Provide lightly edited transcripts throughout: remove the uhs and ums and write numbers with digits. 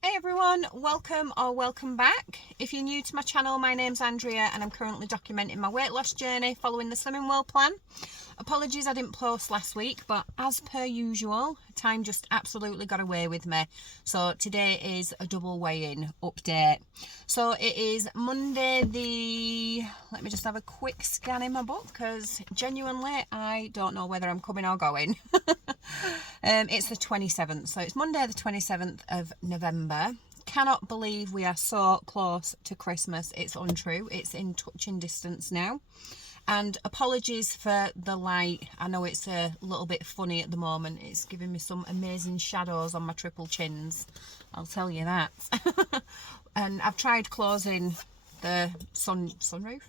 Hey everyone, welcome or welcome back. If you're new to my channel, my name's Andrea and I'm currently documenting my weight loss journey following the Slimming World plan. Apologies I didn't post last week, but as per usual, time just absolutely got away with me. So today is a double weigh-in update. So it is Monday let me just have a quick scan in my book because genuinely I don't know whether I'm coming or going. It's the 27th, so it's Monday the 27th of November. Cannot believe we are so close to Christmas. It's untrue. It's in touching distance now. And apologies for the light. I know it's a little bit funny at the moment. It's giving me some amazing shadows on my triple chins. I'll tell you that. And I've tried closing the sunroof.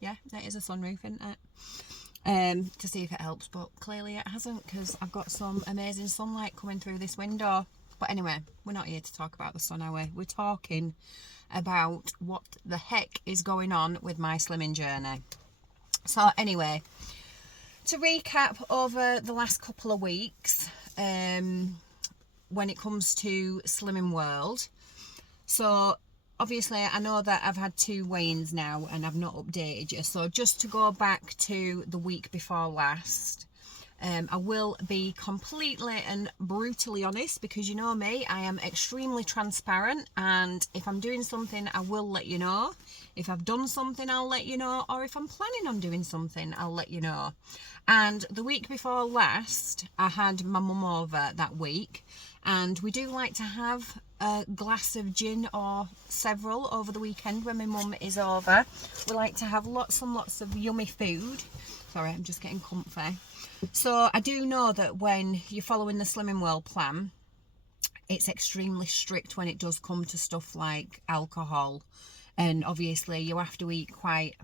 Yeah, that is a sunroof, isn't it? To see if it helps, but clearly it hasn't because I've got some amazing sunlight coming through this window. But anyway, we're not here to talk about the sun, are we? We're talking about what the heck is going on with my slimming journey. So anyway, to recap over the last couple of weeks, when it comes to Slimming World, so obviously I know that I've had 2 weigh-ins now and I've not updated you. So just to go back to the week before last, I will be completely and brutally honest because you know me, I am extremely transparent, and if I'm doing something I will let you know. If I've done something I'll let you know, or if I'm planning on doing something I'll let you know. And the week before last I had my mum over that week, and we do like to have a glass of gin or several over the weekend when my mum is over. We like to have lots and lots of yummy food. Sorry, I'm just getting comfy. So I do know that when you're following the Slimming World plan, it's extremely strict when it does come to stuff like alcohol, and obviously you have to eat quite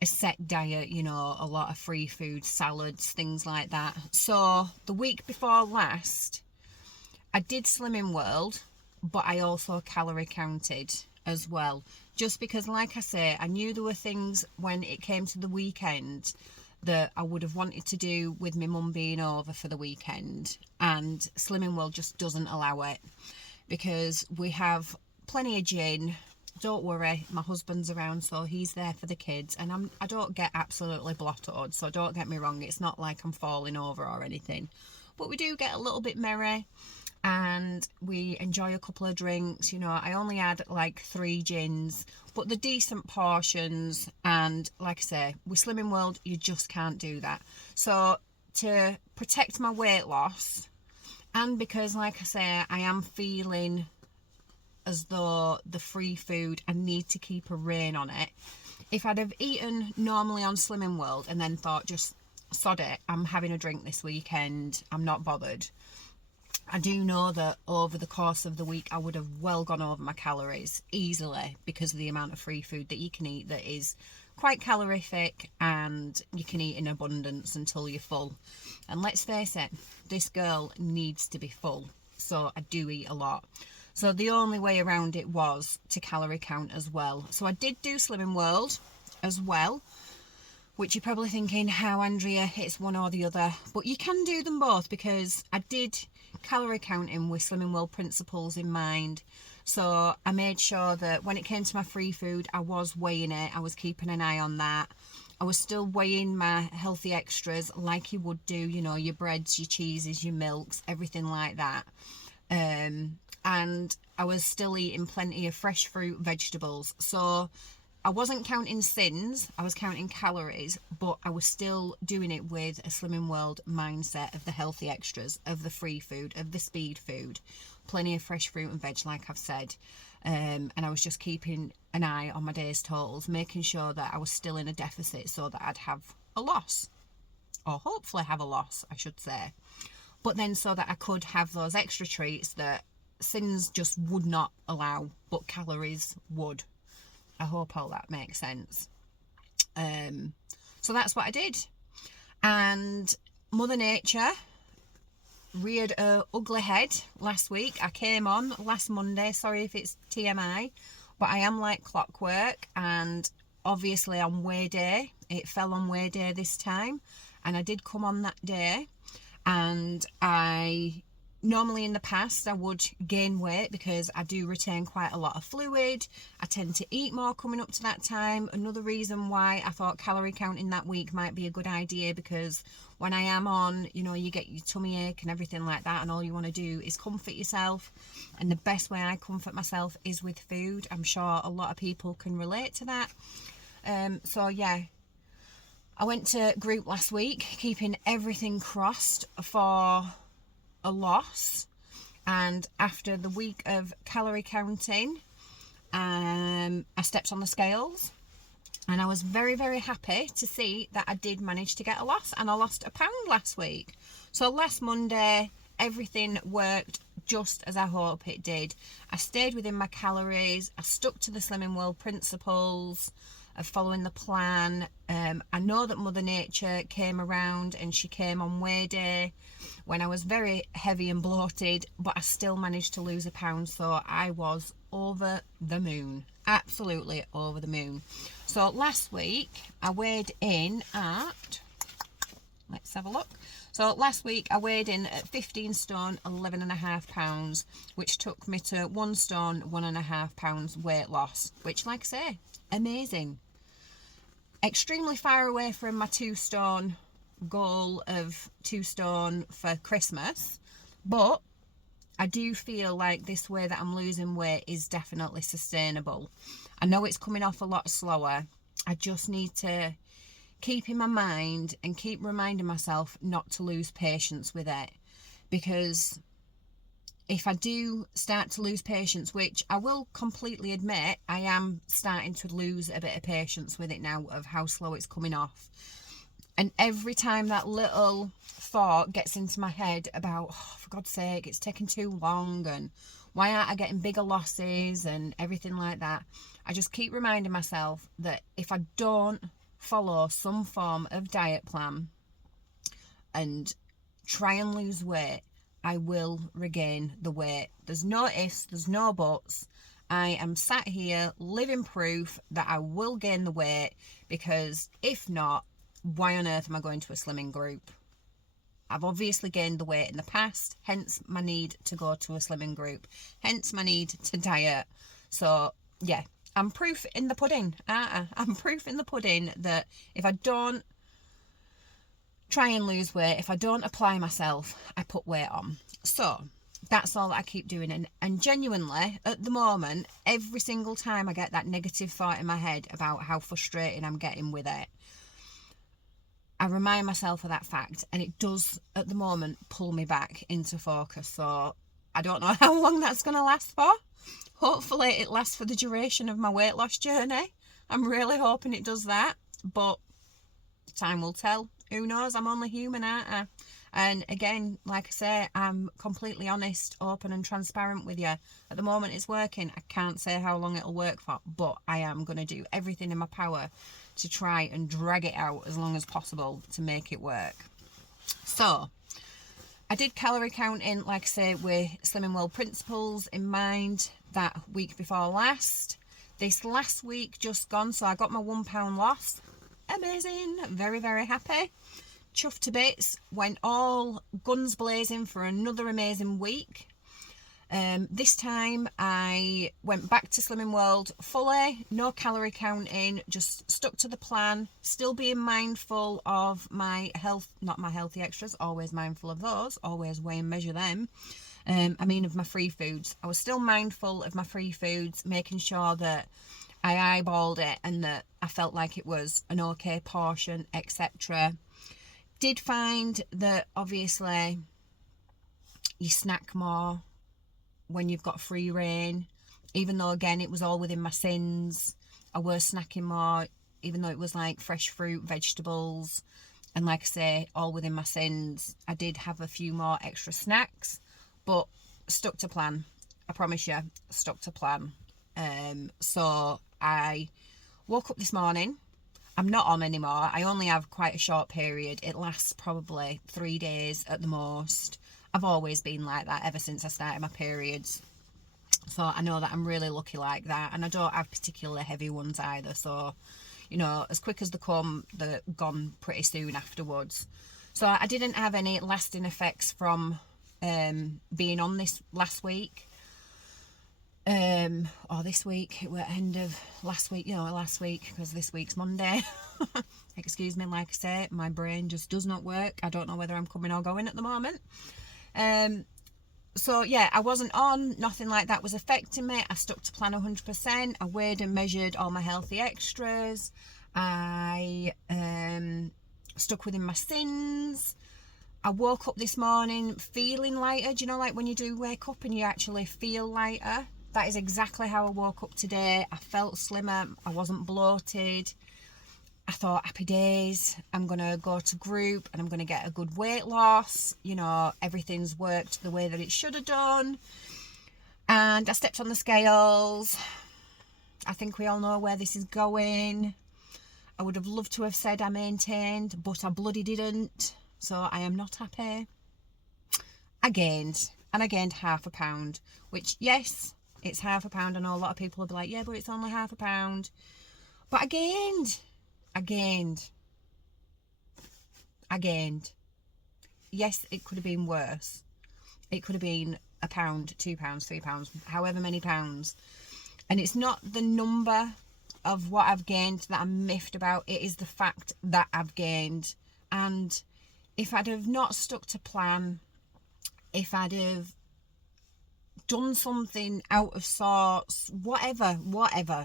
a set diet, you know, a lot of free food, salads, things like that. So the week before last I did Slimming World, but I also calorie counted as well, just because like I say, I knew there were things when it came to the weekend that I would have wanted to do with my mum being over for the weekend, and Slimming World just doesn't allow it because we have plenty of gin. Don't worry, my husband's around, so he's there for the kids, and I don't get absolutely blottoed, so don't get me wrong, it's not like I'm falling over or anything, but we do get a little bit merry and we enjoy a couple of drinks. You know, I only had like 3 gins, but the decent portions, and like I say, with Slimming World you just can't do that. So to protect my weight loss, and because like I say I am feeling as though the free food, I need to keep a rein on it. If I'd have eaten normally on Slimming World and then thought just sod it, I'm having a drink this weekend, I'm not bothered, I do know that over the course of the week I would have well gone over my calories easily because of the amount of free food that you can eat that is quite calorific, and you can eat in abundance until you're full. And let's face it, this girl needs to be full, so I do eat a lot. So the only way around it was to calorie count as well. So I did do Slimming World as well, which you're probably thinking, how Andrea, it's one or the other, but you can do them both because I did calorie counting with Slimming World principles in mind. So I made sure that when it came to my free food I was weighing it, I was keeping an eye on that. I was still weighing my healthy extras like you would do, you know, your breads, your cheeses, your milks, everything like that. And I was still eating plenty of fresh fruit, vegetables. So I wasn't counting sins, I was counting calories, but I was still doing it with a Slimming World mindset of the healthy extras, of the free food, of the speed food, plenty of fresh fruit and veg like I've said. And I was just keeping an eye on my day's totals, making sure that I was still in a deficit so that I'd have a loss, or hopefully have a loss I should say, but then so that I could have those extra treats that sins just would not allow but calories would. I hope all that makes sense. So that's what I did. And Mother Nature reared a ugly head last week. I came on last Monday, sorry if it's TMI, but I am like clockwork, and obviously on weigh day, it fell on weigh day this time, and I did come on that day, and I Normally in the past I would gain weight because I do retain quite a lot of fluid. I tend to eat more coming up to that time. Another reason why I thought calorie counting that week might be a good idea, because when I am on, you know, you get your tummy ache and everything like that, and all you want to do is comfort yourself. And the best way I comfort myself is with food. I'm sure a lot of people can relate to that. So yeah, I went to group last week, keeping everything crossed for a loss. And after the week of calorie counting, I stepped on the scales, and I was very, very happy to see that I did manage to get a loss, and I lost £1 last week. So last Monday, everything worked just as I hope it did. I stayed within my calories. I stuck to the Slimming World principles of following the plan. I know that Mother Nature came around, and she came on weigh day when I was very heavy and bloated, but I still managed to lose £1. So I was over the moon, absolutely over the moon. So last week I weighed in at, let's have a look. So last week I weighed in at 15 stone 11.5 pounds, which took me to 1 stone 1.5 pounds weight loss, which, like I say, amazing. Extremely far away from my 2 stone goal of 2 stone for Christmas, but I do feel like this way that I'm losing weight is definitely sustainable. I know it's coming off a lot slower. I just need to keep in my mind and keep reminding myself not to lose patience with it, because if I do start to lose patience, which I will completely admit, I am starting to lose a bit of patience with it now, of how slow it's coming off. And every time that little thought gets into my head about, oh, for God's sake, it's taking too long, and why aren't I getting bigger losses and everything like that, I just keep reminding myself that if I don't follow some form of diet plan and try and lose weight, I will regain the weight. There's no ifs, there's no buts. I am sat here living proof that I will gain the weight, because if not, why on earth am I going to a slimming group? I've obviously gained the weight in the past, hence my need to go to a slimming group, hence my need to diet. So yeah, I'm proof in the pudding. I'm proof in the pudding that if I don't try and lose weight, if I don't apply myself, I put weight on. So that's all that I keep doing. And genuinely, at the moment, every single time I get that negative thought in my head about how frustrated I'm getting with it, I remind myself of that fact, and it does at the moment pull me back into focus. So I don't know how long that's going to last for. Hopefully it lasts for the duration of my weight loss journey. I'm really hoping it does that, but time will tell. Who knows? I'm only human, aren't I? And again, like I say, I'm completely honest, open and transparent with you. At the moment it's working. I can't say how long it'll work for, but I am going to do everything in my power to try and drag it out as long as possible to make it work. So I did calorie counting, like I say, with Slimming World principles in mind that week before last. This last week just gone, so I got my £1 loss. Amazing, very, very happy. Chuffed to bits, went all guns blazing for another amazing week. This time I went back to Slimming World fully, no calorie counting, just stuck to the plan, still being mindful of my health, not my healthy extras, always mindful of those, always weigh and measure them. I mean of my free foods. I was still mindful of my free foods, making sure that I eyeballed it and that I felt like it was an okay portion, etc. Did find that obviously you snack more when you've got free reign, even though again it was all within my sins. I was snacking more, even though it was like fresh fruit, vegetables, and like I say, all within my sins. I did have a few more extra snacks, but stuck to plan. I promise you, stuck to plan. So I woke up this morning. I'm not on anymore. I only have quite a short period. It lasts probably 3 days at the most. I've always been like that ever since I started my periods. So I know that I'm really lucky like that. And I don't have particularly heavy ones either. So, you know, as quick as they come, they're gone pretty soon afterwards. So I didn't have any lasting effects from being on this last week. Or this week, it were end of last week, last week, because this week's Monday. Excuse me, like I say, my brain just does not work. I don't know whether I'm coming or going at the moment. So yeah, I wasn't on, nothing like that was affecting me. I stuck to plan 100%. I weighed and measured all my healthy extras. I stuck within my sins. I woke up this morning feeling lighter. Do you know, like when you do wake up and you actually feel lighter? That is exactly how I woke up today. I felt slimmer. I wasn't bloated. I thought, happy days. I'm going to go to group and I'm going to get a good weight loss. Everything's worked the way that it should have done. And I stepped on the scales. I think we all know where this is going. I would have loved to have said I maintained, but I bloody didn't. So I am not happy. I gained, and I gained half a pound, which, yes, it's half a pound. I know a lot of people will be like, yeah, but it's only half a pound. But I gained. Yes, it could have been worse. It could have been a pound, 2 pounds, 3 pounds, however many pounds. And it's not the number of what I've gained that I'm miffed about. It is the fact that I've gained. And if I'd have not stuck to plan, if I'd have done something out of sorts, whatever,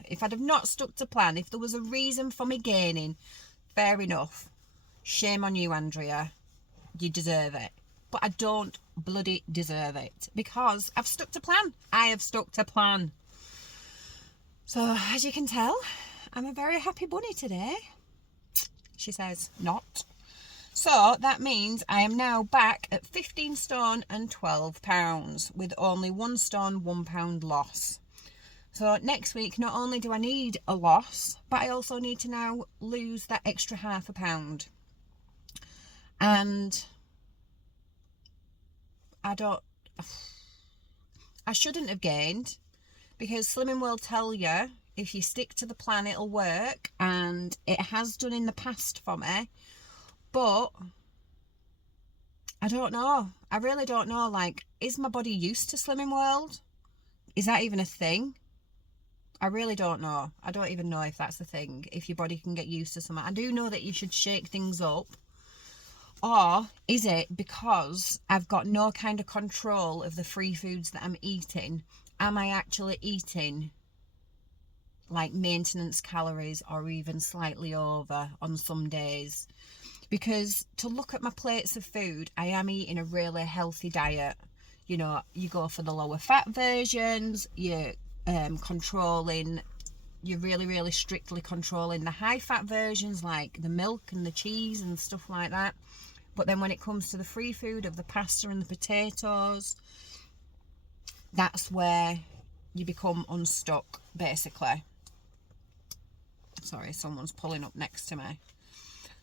if I'd have not stuck to plan, if there was a reason for me gaining, fair enough. Shame on you, Andrea. You deserve it. But I don't bloody deserve it because I've stuck to plan. I have stuck to plan. So, as you can tell, I'm a very happy bunny today. She says not. So that means I am now back at 15 stone and 12 pounds with only 1 stone, 1 pound loss. So next week, not only do I need a loss, but I also need to now lose that extra half a pound. And I shouldn't have gained, because Slimming will tell you if you stick to the plan, it'll work, and it has done in the past for me. But I don't know. I really don't know. Like, is my body used to Slimming World? Is that even a thing? I really don't know. I don't even know if that's a thing, if your body can get used to something. I do know that you should shake things up. Or is it because I've got no kind of control of the free foods that I'm eating? Am I actually eating like maintenance calories or even slightly over on some days? Because to look at my plates of food, I am eating a really healthy diet. You you go for the lower fat versions, you're really, really strictly controlling the high fat versions like the milk and the cheese and stuff like that. But then when it comes to the free food of the pasta and the potatoes, that's where you become unstuck, basically. Sorry, someone's pulling up next to me.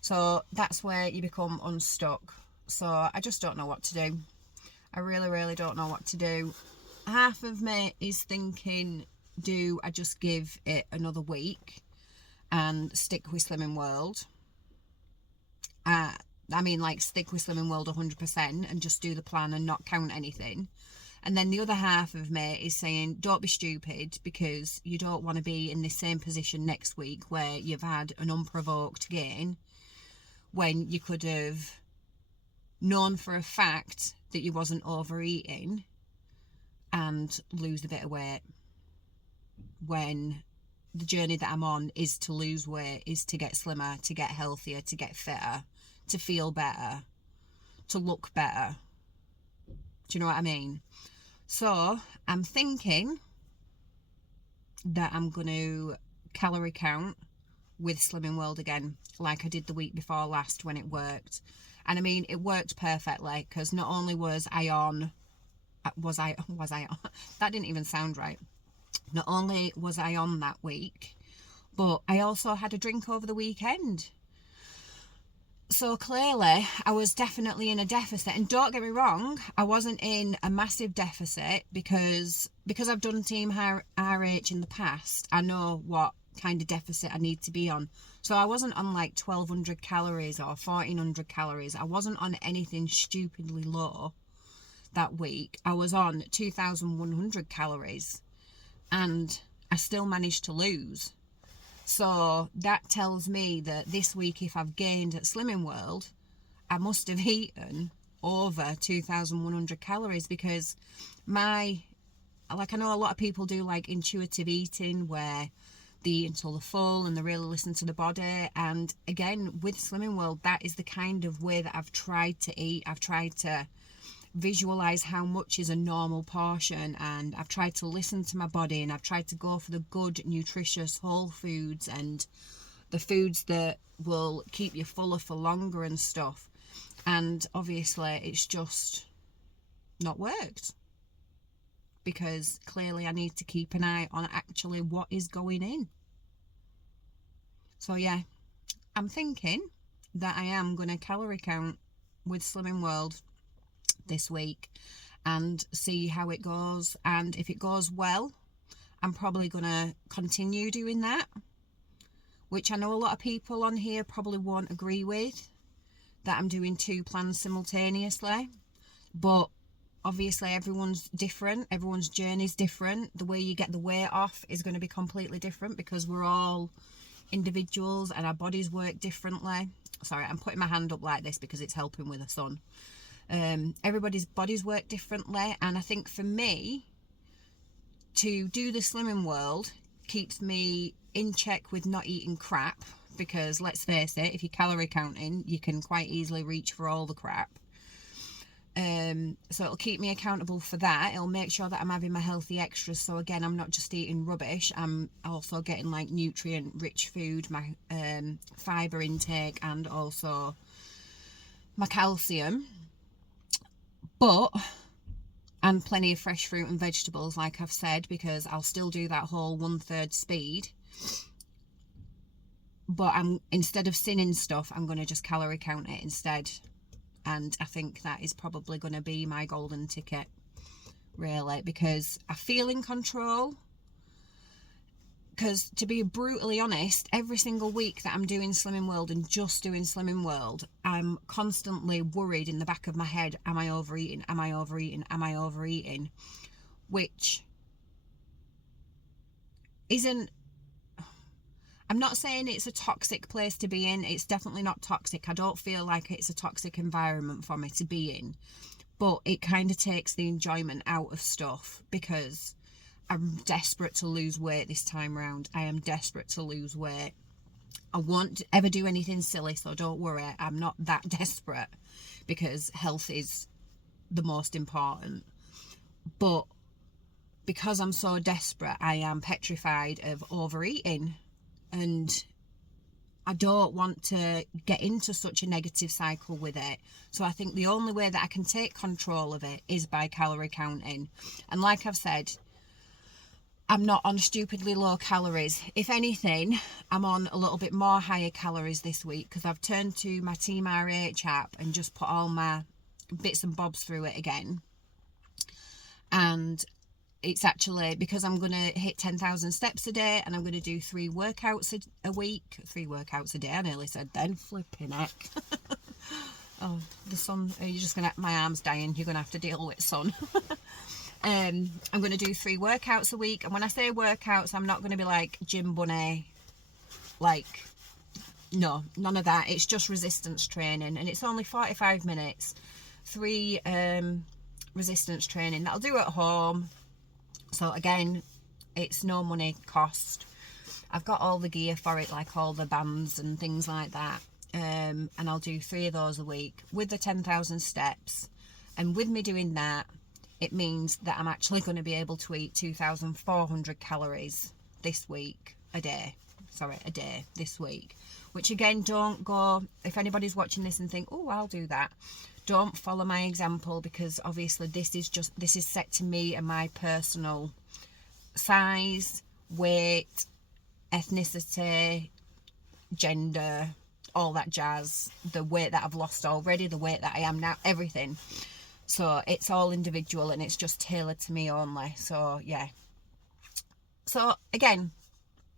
So that's where you become unstuck. So I just don't know what to do. I really, really don't know what to do. Half of me is thinking, do I just give it another week and stick with Slimming World? Stick with Slimming World 100% and just do the plan and not count anything. And then the other half of me is saying, don't be stupid, because you don't want to be in the same position next week where you've had an unprovoked gain, when you could have known for a fact that you wasn't overeating and lose a bit of weight, when the journey that I'm on is to lose weight, is to get slimmer, to get healthier, to get fitter, to feel better, to look better. Do you know what I mean? So I'm thinking that I'm going to calorie count with Slimming World again, like I did the week before last when it worked. And I mean, it worked perfectly, because not only was I on, that didn't even sound right. Not only was I on that week, but I also had a drink over the weekend. So clearly I was definitely in a deficit. And don't get me wrong, I wasn't in a massive deficit, because I've done Team RH in the past. I know what kind of deficit I need to be on. So I wasn't on like 1200 calories or 1400 calories. I wasn't on anything stupidly low. that week, I was on 2,100 calories and I still managed to lose. So that tells me that this week, if I've gained at Slimming World, I must have eaten over 2,100 calories, because I know a lot of people do like intuitive eating where they eat until they're full and they really listen to the body. And again, with Slimming World, that is the kind of way that I've tried to eat. I've tried to visualize how much is a normal portion, and I've tried to listen to my body, and I've tried to go for the good, nutritious whole foods and the foods that will keep you fuller for longer and stuff. And obviously it's just not worked, because clearly I need to keep an eye on actually what is going in. So yeah, I'm thinking that I am going to calorie count with Slimming World this week and see how it goes. And if it goes well, I'm probably going to continue doing that, which I know a lot of people on here probably won't agree with, that I'm doing 2 plans simultaneously. But obviously everyone's different, everyone's journey is different. The way you get the weight off is going to be completely different, because we're all individuals and our bodies work differently. Sorry, I'm putting my hand up like this because it's helping with the sun. Everybody's bodies work differently, and I think for me to do the Slimming World keeps me in check with not eating crap, because let's face it, if you're calorie counting, you can quite easily reach for all the crap. So it'll keep me accountable for that. It'll make sure that I'm having my healthy extras, so again, I'm not just eating rubbish, I'm also getting like nutrient rich food, my fibre intake, and also my calcium, and plenty of fresh fruit and vegetables, like I've said, because I'll still do that whole 1/3 speed. But instead of sinning stuff, I'm going to just calorie count it instead. And I think that is probably going to be my golden ticket, really, because I feel in control. Because to be brutally honest, every single week that I'm doing Slimming World and just doing Slimming World, I'm constantly worried in the back of my head, am I overeating? Am I overeating? Am I overeating? Which isn't, I'm not saying it's a toxic place to be in. It's definitely not toxic. I don't feel like it's a toxic environment for me to be in. But it kind of takes the enjoyment out of stuff, because I'm desperate to lose weight this time round. I am desperate to lose weight. I won't ever do anything silly, so don't worry. I'm not that desperate, because health is the most important. But because I'm so desperate, I am petrified of overeating. And I don't want to get into such a negative cycle with it. So I think the only way that I can take control of it is by calorie counting. And like I've said, I'm not on stupidly low calories. If anything, I'm on a little bit more higher calories this week, because I've turned to my Team RH app and just put all my bits and bobs through it again. And it's actually, because I'm going to hit 10,000 steps a day, and I'm going to do 3 workouts a week. 3 workouts a day, I nearly said then. Flipping heck. Oh, the sun, you're just going to, my arm's dying. You're going to have to deal with sun. I'm going to do 3 workouts a week. And when I say workouts, I'm not going to be like gym bunny. Like, no, none of that. It's just resistance training. And it's only 45 minutes. 3 resistance training that I'll do at home. So again, it's no money cost. I've got all the gear for it, like all the bands and things like that. And I'll do 3 of those a week with the 10,000 steps. And with me doing that, it means that I'm actually going to be able to eat 2,400 calories this week, a day this week. Which again, don't go, if anybody's watching this and think, oh, I'll do that. Don't follow my example, because obviously this is set to me and my personal size, weight, ethnicity, gender, all that jazz, the weight that I've lost already, the weight that I am now, everything. So it's all individual and it's just tailored to me only. So yeah. So again,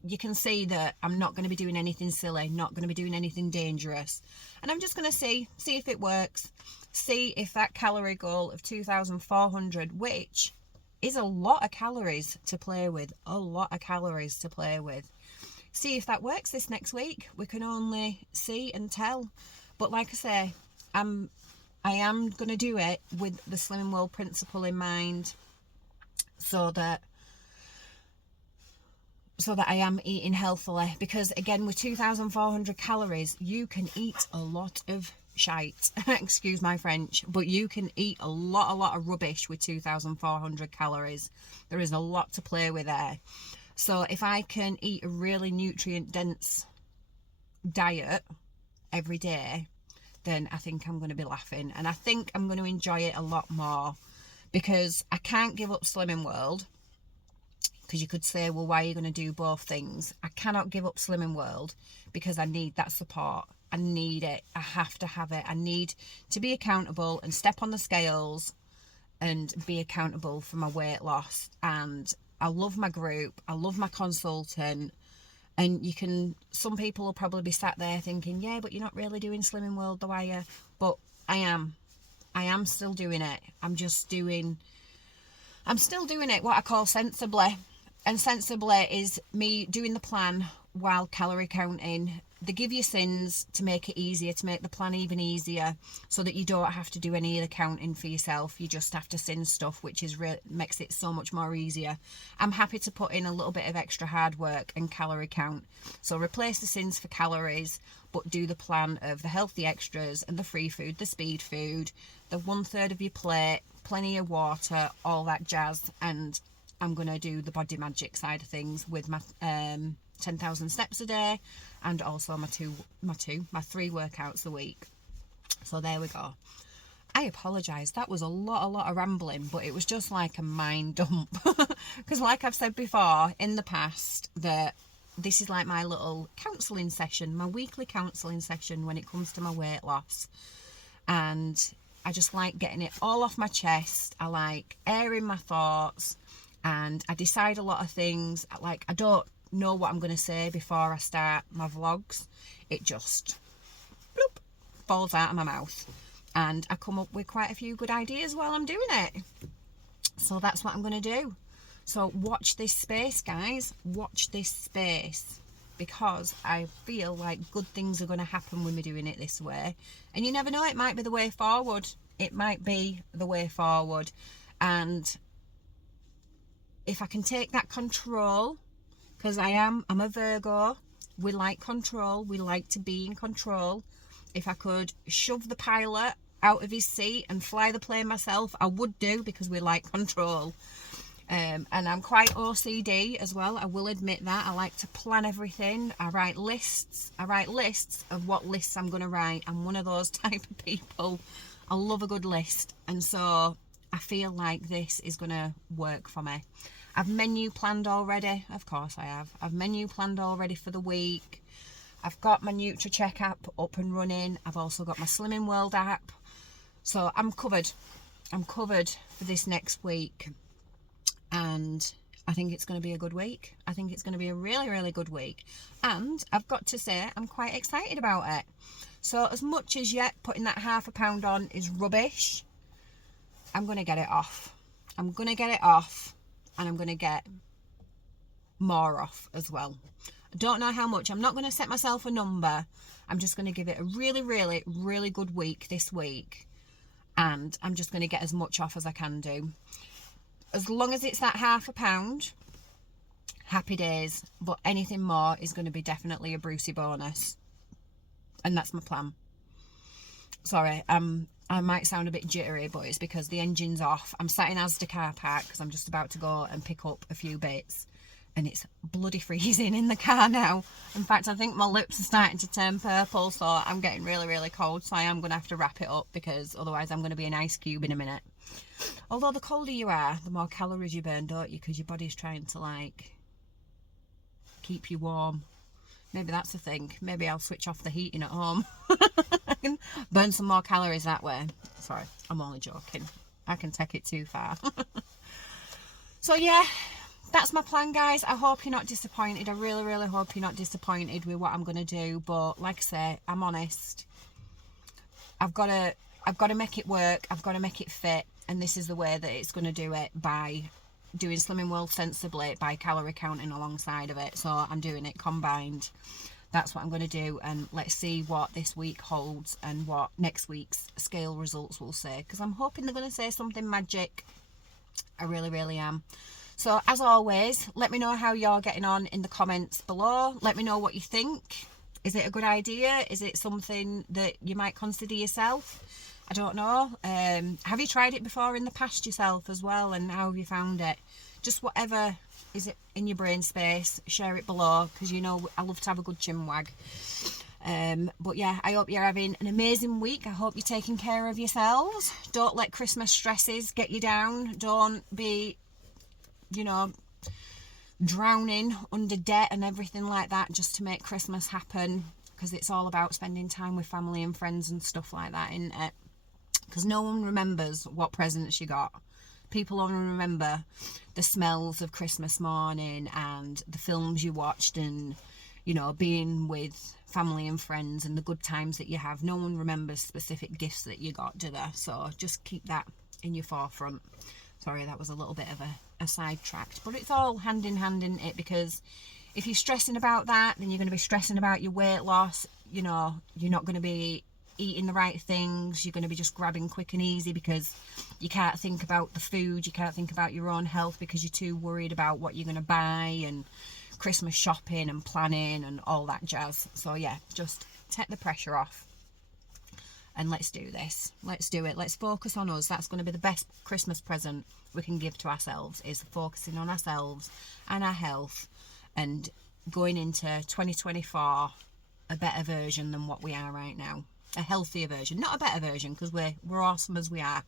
you can see that I'm not going to be doing anything silly, not going to be doing anything dangerous. And I'm just going to see if it works. see if that calorie goal of 2,400, which is a lot of calories to play with, see if that works this next week. We can only see and tell. But like I say, I am going to do it with the Slimming World principle in mind, so that I am eating healthily. Because again, with 2,400 calories, you can eat a lot of shite. Excuse my French, but you can eat a lot of rubbish with 2,400 calories. There is a lot to play with there. So if I can eat a really nutrient dense diet every day, then I think I'm going to be laughing, and I think I'm going to enjoy it a lot more, because I can't give up Slimming World. Because you could say, well, why are you going to do both things? I cannot give up Slimming World because I need that support. I need it. I have to have it. I need to be accountable and step on the scales and be accountable for my weight loss. And I love my group. I love my consultant. And some people will probably be sat there thinking, yeah, but you're not really doing Slimming World though, are you? But I am still doing it. I'm still doing it what I call sensibly. And sensibly is me doing the plan while calorie counting. They give you sins to make it easier, to make the plan even easier, so that you don't have to do any of the counting for yourself. You just have to sin stuff, which makes it so much more easier. I'm happy to put in a little bit of extra hard work and calorie count. So replace the sins for calories, but do the plan of the healthy extras and the free food, the speed food, the 1/3 of your plate, plenty of water, all that jazz. And I'm going to do the body magic side of things with my 10,000 steps a day, and also my three workouts a week. So there we go. I apologise, that was a lot of rambling, but it was just like a mind dump. Because like I've said before in the past, that this is like my little counselling session, my weekly counselling session when it comes to my weight loss. And I just like getting it all off my chest. I like airing my thoughts, and I decide a lot of things. Like, I don't know what I'm going to say before I start my vlogs. It just bloop, falls out of my mouth, and I come up with quite a few good ideas while I'm doing it. So that's what I'm going to do. So watch this space, guys. Watch this space, because I feel like good things are going to happen when we're doing it this way. And you never know, it might be the way forward. It might be the way forward. And if I can take that control, because I'm a Virgo, we like control, we like to be in control. If I could shove the pilot out of his seat and fly the plane myself, I would do, because we like control. And I'm quite OCD as well, I will admit that. I like to plan everything. I write lists of what lists I'm going to write. I'm one of those type of people. I love a good list, and so I feel like this is going to work for me. I've menu planned already. Of course I have. I've menu planned already for the week. I've got my NutriCheck app up and running. I've also got my Slimming World app. So I'm covered. I'm covered for this next week. And I think it's going to be a good week. I think it's going to be a really good week. And I've got to say, I'm quite excited about it. So as much as yet putting that £0.5 pound on is rubbish, I'm going to get it off. I'm going to get it off, and I'm going to get more off as well. I don't know how much. I'm not going to set myself a number. I'm just going to give it a really good week this week. And I'm just going to get as much off as I can do. As long as it's that £0.5 pound, happy days. But anything more is going to be definitely a Brucey bonus. And that's my plan. Sorry, I might sound a bit jittery, but it's because the engine's off. I'm sat in Asda car park because I'm just about to go and pick up a few bits. And it's bloody freezing in the car now. In fact, I think my lips are starting to turn purple, so I'm getting really cold. So I am going to have to wrap it up, because otherwise I'm going to be an ice cube in a minute. Although the colder you are, the more calories you burn, don't you? Because your body's trying to, like, keep you warm. Maybe that's the thing. Maybe I'll switch off the heating at home. I can burn some more calories that way. Sorry, I'm only joking. I can take it too far. So yeah, that's my plan, guys. I hope you're not disappointed. I really hope you're not disappointed with what I'm going to do. But like I say, I'm honest. I've got to I've got to make it work, I've got to make it fit, and this is the way that it's going to do it, by doing Slimming World sensibly, by calorie counting alongside of it. So I'm doing it combined. That's what I'm going to do, and let's see what this week holds and what next week's scale results will say, because I'm hoping they're going to say something magic. I really, really am. So as always, let me know how you're getting on in the comments below. Let me know what you think. Is it a good idea? Is it something that you might consider yourself? I don't know. Have you tried it before in the past yourself as well, and how have you found it? Just whatever is it in your brain space, share it below, because you know I love to have a good chinwag. But yeah, I hope you're having an amazing week. I hope you're taking care of yourselves. Don't let Christmas stresses get you down. Don't be, you know, drowning under debt and everything like that just to make Christmas happen, because it's all about spending time with family and friends and stuff like that, isn't it? Because no one remembers what presents you got. People only remember the smells of Christmas morning and the films you watched, and, you know, being with family and friends and the good times that you have. No one remembers specific gifts that you got, do they? So just keep that in your forefront. Sorry, that was a little bit of a sidetracked, but it's all hand in hand, isn't it? Because if you're stressing about that, then you're going to be stressing about your weight loss. You know, you're not going to be eating the right things. You're going to be just grabbing quick and easy because you can't think about the food. You can't think about your own health because you're too worried about what you're going to buy and Christmas shopping and planning and all that jazz. So yeah, just take the pressure off. And let's do this. Let's do it. Let's focus on us. That's going to be the best Christmas present we can give to ourselves, is focusing on ourselves and our health, and going into 2024 a better version than what we are right now. A healthier version, not a better version, because we're awesome as we are.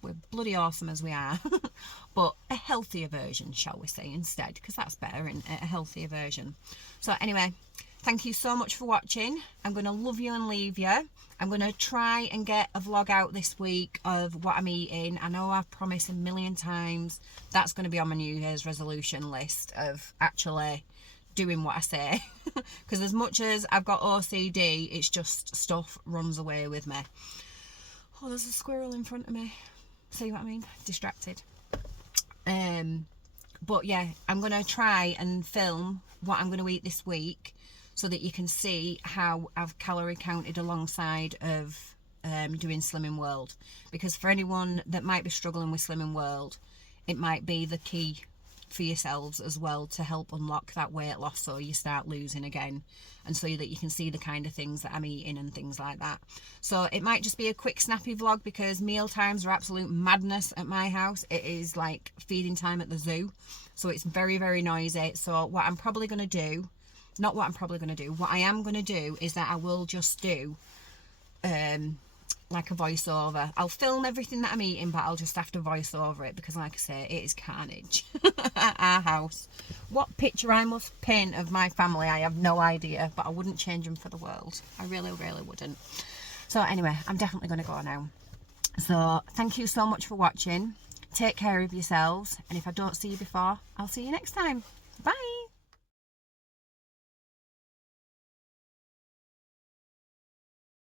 We're bloody awesome as we are. But a healthier version, shall we say, instead, because that's better, isn't it? A healthier version. So anyway, thank you so much for watching. I'm going to love you and leave you. I'm going to try and get a vlog out this week of what I'm eating. I know I've promised a million times. That's going to be on my New Year's resolution list, of actually doing what I say. Because as much as I've got OCD, it's just stuff runs away with me. Oh, there's a squirrel in front of me. See what I mean? Distracted. But yeah, I'm going to try and film what I'm going to eat this week, so that you can see how I've calorie counted alongside of doing Slimming World. Because for anyone that might be struggling with Slimming World, it might be the key for yourselves as well to help unlock that weight loss, so you start losing again, and so that you can see the kind of things that I'm eating and things like that. So it might just be a quick snappy vlog, because meal times are absolute madness at my house. It is like feeding time at the zoo, so it's very, very noisy. So what I'm probably going to do, not what I'm probably going to do, what I am going to do is that I will just do like a voiceover. I'll film everything that I'm eating, but I'll just have to voice over it, because like I say, it is carnage at our house. What picture I must paint of my family, I have no idea, but I wouldn't change them for the world. I really, really wouldn't. So anyway, I'm definitely going to go now. So thank you so much for watching. Take care of yourselves, and if I don't see you before, I'll see you next time.